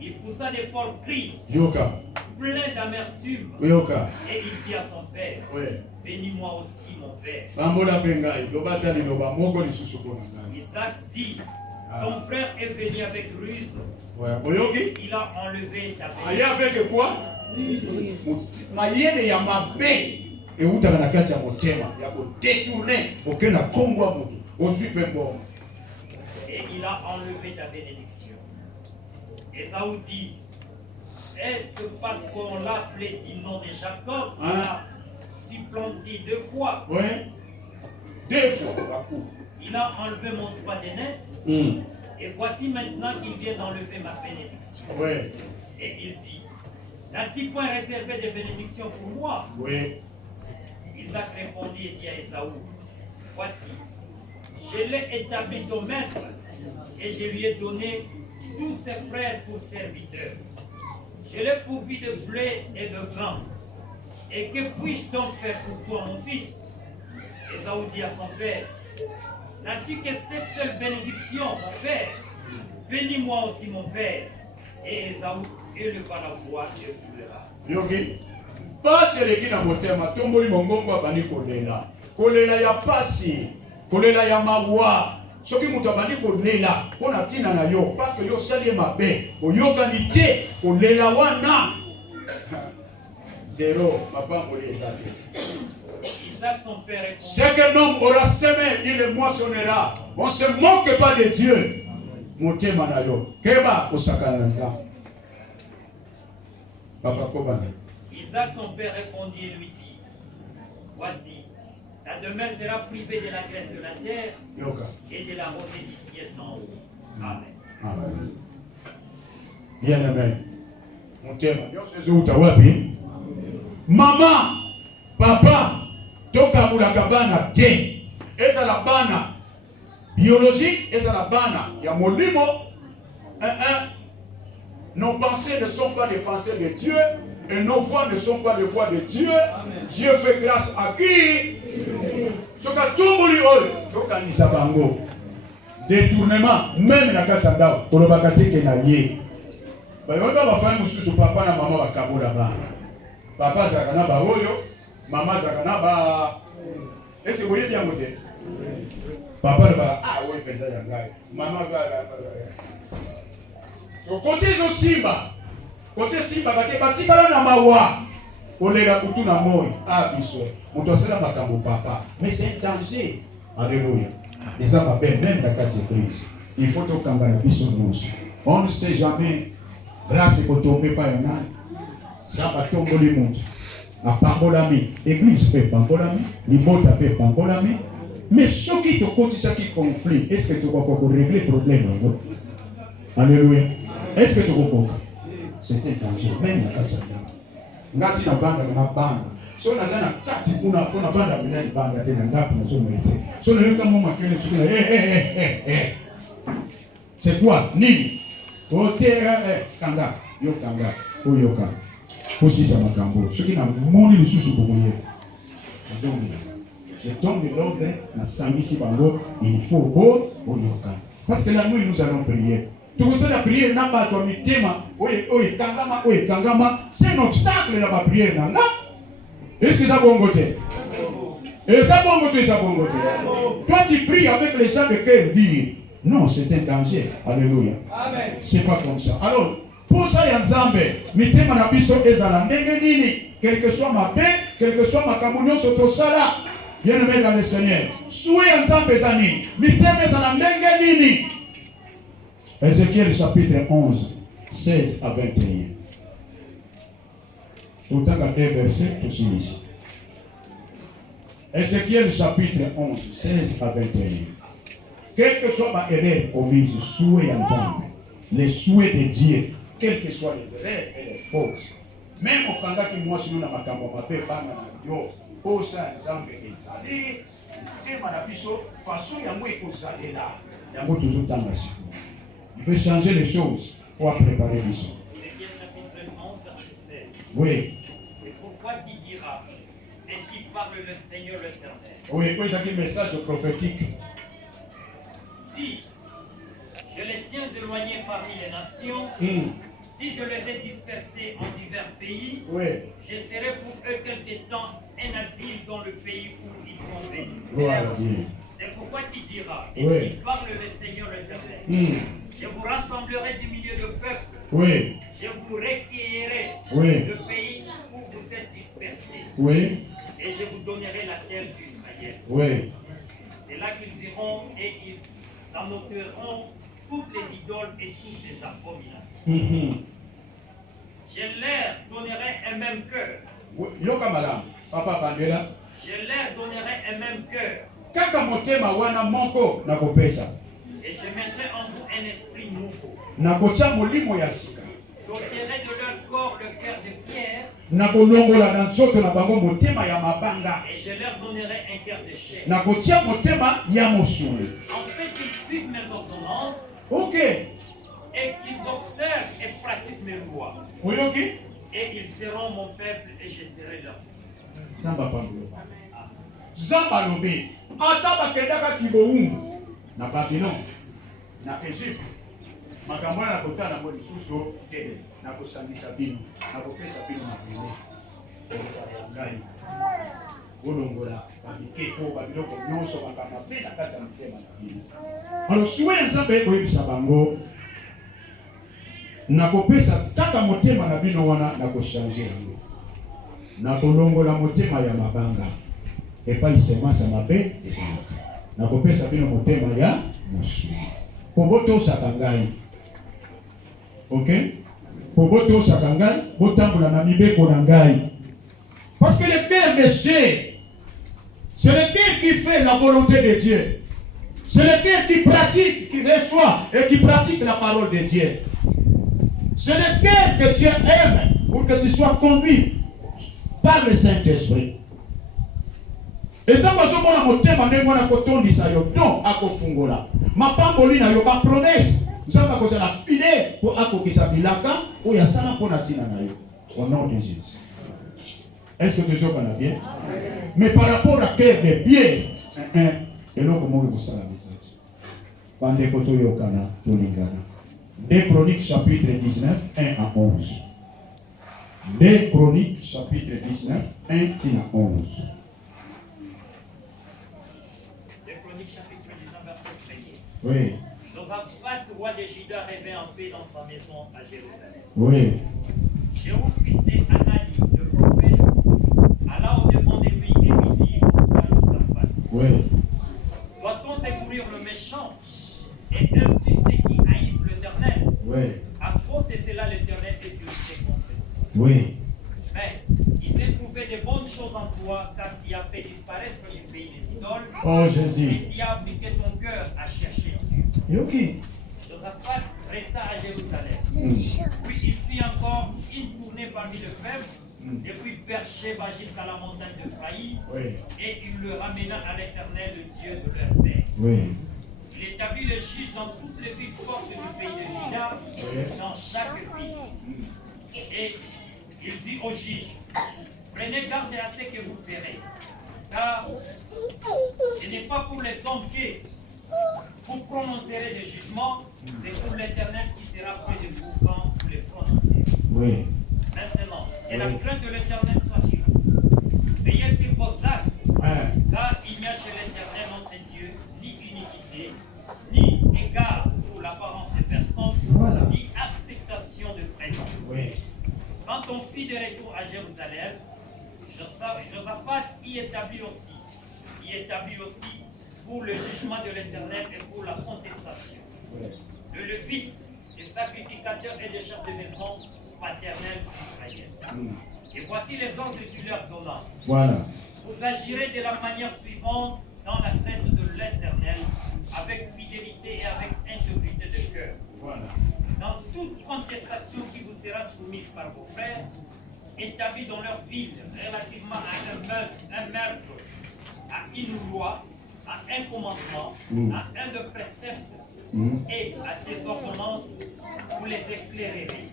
il poussa de forts cris, Yoka. plein d'amertume. Yoka. Et il dit à son père, Ouais. bénis-moi aussi mon père. Bambola bengai, lobata ni loba moko lisusu kona. Isaac dit, ton frère est venu avec ruse. Ouais. Oyoki? Il a enlevé ta Aye bénédiction. avec quoi? Mayele ya mabe. Eutaka na kati ya motema ya ko détourner aucun na kongwa mutu. Ozwi pe bon. Et il a enlevé ta bénédiction. Ésaü dit, est-ce parce qu'on l'a appelé du nom de Jacob qu'il a supplanté 2 fois? Ouais. 2 fois la coup. Il a enlevé mon droit d'aînesse. Et voici maintenant qu'il vient d'enlever ma bénédiction. Ouais. Et il dit, n'as-tu point réservé des bénédictions pour moi? Oui. Isaac répondit et dit à Ésaü, voici, je l'ai établi ton maître et je lui ai donné tous ses frères pour serviteurs. Je l'ai pourvu de blé et de vin. Et que puis-je donc faire pour toi, mon fils? Ésaü dit à son père, n'as-tu que cette seule bénédiction, mon père? Bénis-moi aussi, mon père. Et Ésaü éleva la voix et pleura. Yoki. Pasi eleki na motema tomboli mongongo abandi kolela. Kolela ya pasi, kolela ya mawa. Soki mutu abandi kolela mpona ntina na yo parce que yo sali ye mabe oyokani te kolela wana. Zéro, mapamboli eza te. Isaac, son père, répondit, Ce qu'un homme aura semé, il le moissonnera. On ne se moque pas de Dieu. Motema na yo. Keba osakana na nzambe. Papa Kobana. Isaac, son père, répondit et lui dit, voici, ta demeure sera privée de la graisse de la terre Yoka. et de la rosée du ciel d'en haut. Amen. Amen. Bien aimé. Motema. Nyonso ezouta wapi? Mama, papa, tokabulaka bana te. Ezala bana biologique, ezala bana ya molimo. Nos pensées ne sont pas les pensées de Dieu et nos voix ne sont pas les voix de Dieu. Amen. Dieu fait grâce à qui? Soka tumbuli oyo tokanisa bango. Détournement même na kati ya ndako kolobaka te ke na ye. Bayonda bafami mususu papa na mama bakabola bana. Papa azalaka na baoyo, mama azalaka na ba. Ese boyebi yango te? Papa ba oyo penza ya ngai. Mama ba. So côté zo simba. Côté simba batikala na mawa. Kolela kutu na moi. Biso. Moto asala makambo papa. Mais c'est un danger. Alléluia. Les hommes appellent même la carte de crise. Il faut au Kangana biso nous. On ne sait jamais. Grâce qu'on tombe pas en âne. Ça va tomber le monde. À Pambolami. Église peut Pambolami. L'imota peut Pambolami. Mais ce qui te compte, c'est qui conflit. Est-ce que tu vas régler le problème? Alléluia. Est-ce que tu comprends? C'est un danger. Même la carte de ngati na vanda na banda. So nazana kati kuna vanda bila banda tena ngapi na so mwete. So na yoka mama kile sukuna c'est quoi? Nini? Otera kanga. Yo kanga. Oyoka. Posisa makambo. Soki na moni lisusu bomoye. Je tombe de l'ordre na sangisi bango, il faut beau oyoka. Parce que la nuit nous allons prier. Tout ça la prière n'a pas ton mitema, kangama, c'est un obstacle dans ma prière. Est-ce que ça va côté? Et ça bon côté, ça bon côté. Toi tu pries avec les gens de cœur digne. Non, c'est un danger. Alléluia. Amen. C'est pas comme ça. Alors, pour ça, il y a Nzambe. Mitema na biso ezala ndenge nini. Quel que soit ma paix, quel que soit ma kamunyo soto sala. Bien aimé dans le Seigneur. Souhait ya Nzambe ezani. Mitema ezala ndenge nini. Ézéchiel chapitre 11, 16 à 21. Tout à l'heure, verset, tout ici. Ézéchiel chapitre 11, 16 à 21. Quelle que soit ma erreur commise, souhait en Nzambe, les souhaits de Dieu, quelles que soient les erreurs et les fautes, même au Kanga qui moi si nous n'avons pas de bana yo, au sein Nzambe ezali, Dieu m'a biso façon yango ekozali là, yango toujours dans la suite. Il veut changer les choses pour préparer les choses. Ézéchiel chapitre 11, verset 16. Oui. C'est pourquoi tu diras, ainsi parle le Seigneur l'Éternel. Oui, oui, j'ai un message prophétique. Si je les tiens éloignés parmi les nations, si je les ai dispersés en divers pays, Oui. je serai pour eux quelque temps un asile dans le pays où ils sont venus. Gloire à Dieu. C'est pourquoi tu diras, Oui. ainsi parle le Seigneur l'Éternel. Je vous rassemblerai du milieu de peuple. Oui. Je vous recueillerai Oui. le pays où vous êtes dispersés. Oui. Et je vous donnerai la terre d'Israël. Oui. C'est là qu'ils iront et ils en ôteront toutes les idoles et toutes les abominations. Je leur donnerai un même cœur. Yoka madame, papa Bandela. Je leur donnerai un même cœur. Kaka motema wana moko na kopesa. Et je mettrai en vous un esprit nouveau. Na kotia molimo ya sika. J'ôterai de leur corps le cœur de pierre. Na kolongola na nzoto na bango motema ya mabanga. Et je leur donnerai un cœur de chair. Na kotia motema ya mosuli. En fait, qu'ils suivent mes ordonnances. Ok. Et qu'ils observent et pratiquent mes lois. Oyoki? Et ils seront mon peuple et je serai leur Dieu. Zamba pambulo. Zamba lobe. Ata bakendaka kiboumbu na Babylon, na Egypte. Makambo na kotana na lisusu tele na kosangisa bino, na kopesa bino na bino. Ngai. Olongola babike ko babiloko nyonso makambo pe na kati ya motema na bino. Alors souhait Nzambe koyebisa bango na kopesa kaka motema na bino wana na koshange yango. Na kolongola motema ya mabanga. Epai semasa mabe ezalaka. Na kopesa bino motema ya mosuli. Poboto sakangai. OK? Poboto sakangai, botambola na mibeko na ngai. Parce que le cœur de Dieu, c'est le cœur qui fait la volonté de Dieu. C'est le cœur qui pratique, qui reçoit et qui pratique la parole de Dieu. C'est le cœur que Dieu aime pour que tu sois conduit par le Saint-Esprit. Et tant que je motema ndenge na kotondisa yo don akofungola. Mapamboli na yo ba promesse. Nzamba kozala fidèle pour akokisa bilaka oya sala pona tina na yo. Au nom de Jésus. Est-ce que tu comprends bien? Mais par rapport à cœur de Pierre, et là comment vous savez ça? Bande koto yokana tolingana. 2 Chroniques chapitre 19, 1 à 11. 2 Chroniques chapitre 19, 1 à 11. Chapitre 19, verset 1er. Oui. Josaphat, roi de Juda, rêvait en paix dans sa maison à Jérusalem. Oui. Jéhu, fils d'Anani, le prophète, alla au-devant de lui et lui dit à Josaphat, Oui. doit-on secourir le méchant? Et aimes-tu ceux qui haïssent l'Éternel? Oui. À cause de cela, l'Éternel est Dieu contre toi. Oui. Mais il s'est trouvé de bonnes choses en toi, car tu as fait disparaître du pays des idoles. Oh Jésus. Et tu as appliqué ton cœur à chercher Dieu. Yoki. Josaphat resta à Jérusalem. Puis il fit encore une tournée parmi le peuple, depuis Beersheba jusqu'à la montagne de Phraïm, Oui. et il le ramena à l'Éternel, le Dieu de leur père. Oui. Il établit les juges dans toutes les villes fortes du pays de Juda, dans chaque ville. Et il dit aux juges, prenez garde à ce que vous ferez, car ce n'est pas pour les hommes que vous prononcerez des jugements, c'est pour l'Éternel qui sera près de vous quand vous les prononcerez. Oui. Maintenant, que la crainte de l'Éternel soit sur vous. Veillez sur vos actes Car il n'y a chez l'Éternel notre Dieu ni iniquité, ni égard pour l'apparence de personne, ni acceptation de présent. Oui. Quand on fit de retour à Jérusalem, Josaphat y établit aussi pour le jugement de l'Éternel et pour la contestation. Le Lévite, les sacrificateurs et les chefs de maison paternels d'Israël. Et voici les ordres qu'il leur donna. Voilà. Vous agirez de la manière suivante dans la fête de l'Éternel, avec fidélité et avec intégrité de cœur. Voilà. Dans toute contestation qui vous sera soumise par vos frères, établis dans leur ville relativement à un meurtre, à une loi, à un commandement, à un de préceptes et à des ordonnances, vous les éclairerez,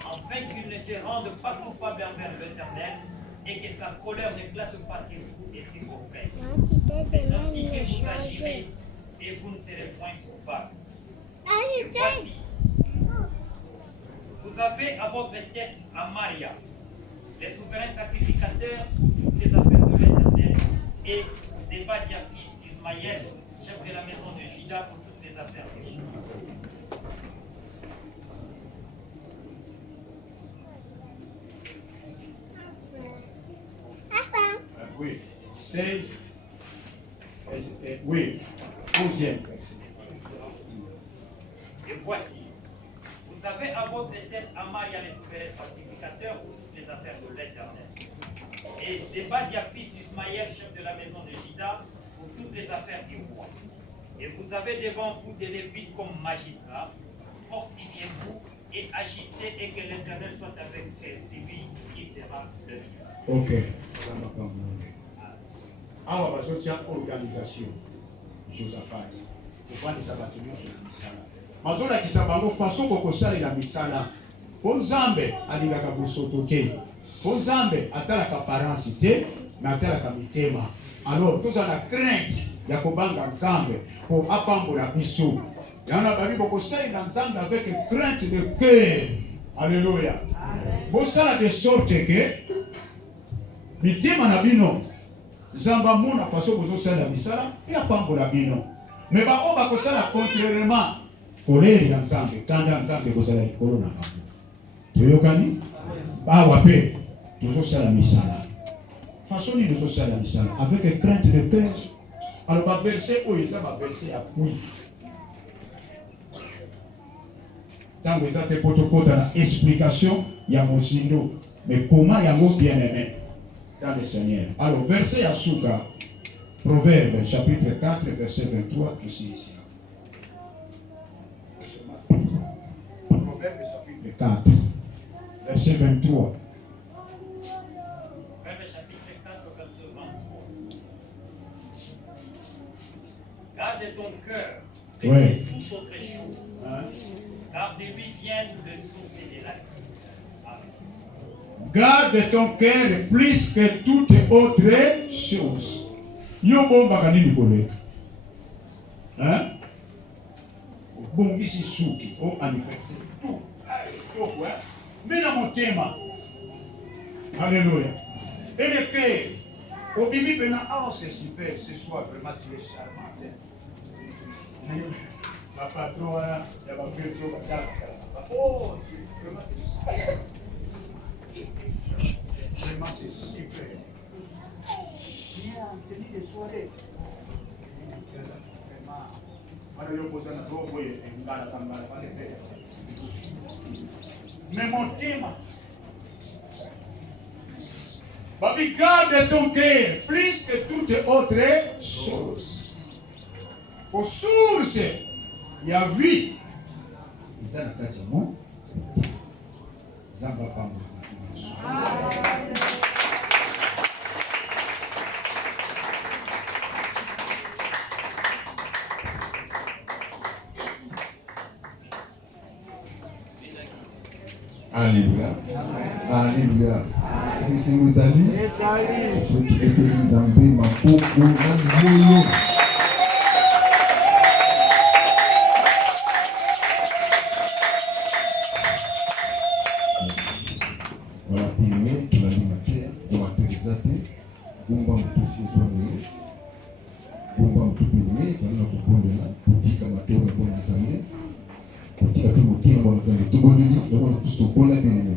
afin qu'ils ne se rendent pas coupables envers l'Éternel et que sa colère n'éclate pas sur vous et sur vos frères. C'est ainsi que vous agirez et vous ne serez point coupables. Et voici, vous avez à votre tête Amaria, les souverains sacrificateurs, toutes les affaires de l'Éternel, et Zébadia, fils d'Ismaël, chef de la maison de Juda, pour toutes les affaires de Juda. Oui. 16. Oui. 11e. Et voici, vous avez à votre tête Amaria, les souverains sacrificateurs, pour toutes les affaires de l'Éternel. Et Zébadia, fils d'Ismaël, chef de la maison de Juda, pour toutes les affaires du roi. Et vous avez devant vous des Lévites comme magistrats. Fortifiez-vous et agissez, et que l'Éternel soit avec celui qui fera le bien. Ok. Awa bazotia organisation Josaphat. Kofandisa bato nyonso na misala. Bazolakisa bango façon kokosalela misala. Po Nzambe alingaka bosoto te. Po Nzambe atalaka apparence te, mais atalaka mitema. Alors tozala na crainte ya kobanga Nzambe po apambola biso. Yana babi bokosalela Nzambe avec crainte de cœur. Alléluia. Bosala de sorte que mitema na bino Zamba mona façon bozosala misala et apambola bino. Mais ba oba kosala contrairement colère ya Nzambe, kanda Nzambe kozala likolo na bango. Toyokani? Ba wape tozosala misala. Façon ni tozosala misala avec crainte de cœur. Alors ba verset oyo ça ba verset appui. Tango ça te potokota na explication ya mosindo, mais comment ya mo bien-aimé dans le Seigneur. Alors, verset Yasuka, Proverbe, chapitre 4, verset 23, ici. Proverbe, chapitre 4, verset 23. Proverbe, chapitre 4, verset 23. Garde ton cœur de toute autre chose, car de lui viennent les sources de la vie. Garde ton cœur plus que toute autre chose. Yo bomba kanini koleka. Hein? Bongisi suki au anniversaire. Tout. Tout ouais. Mais dans mon thème. Alléluia. Et le cœur. Au bibi pena c'est super ce soir vraiment tu es charmant. Ma patron là, il va faire tout oh, vraiment c'est super. Vraiment, c'est super. Bien, tenue de soirée. Mais mon thème, Babi, garde ton cœur plus que toute autre chose. Aux sources, il y a vie. Ils ont la carte de moi. Ils ont pas parlé. Alléluia. Alléluia. Est-ce que c'est vous allez? Je souhaite que vous avez ma peau pour un voilà, il est, tu l'as dit, ma terre, tu m'as autorisé, vous m'avez tous Kristo mpona bien-aimé.